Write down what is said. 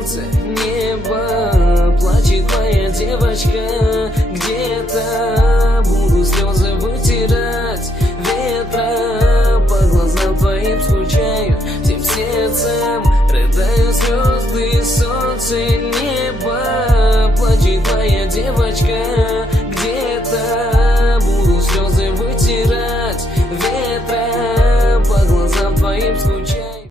солнце, небо, плачет моя девочка. Где-то буду слезы вытирать, ветра по глазам твоим скучаю, всем сердцем